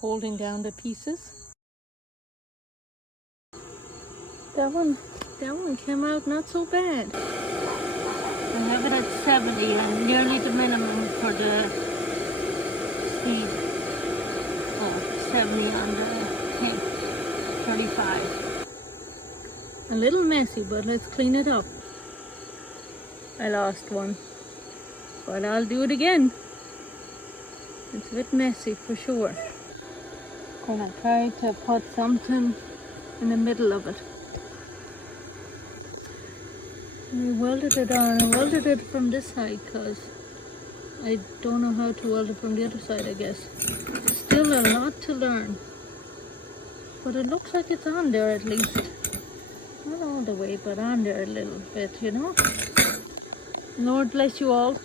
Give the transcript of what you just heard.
holding down the pieces. That one came out not so bad. I have it at 70 and nearly the minimum for the speed. Oh, 70 on the tank, 35. A little messy, but let's clean it up. I lost one, but I'll do it again. It's a bit messy for sure. Gonna try to put something in the middle of it. I welded it on. I welded it from this side because I don't know how to weld it from the other side, I guess. Still a lot to learn. But it looks like it's on there at least. Not all the way, but on there a little bit, you know. Lord bless you all.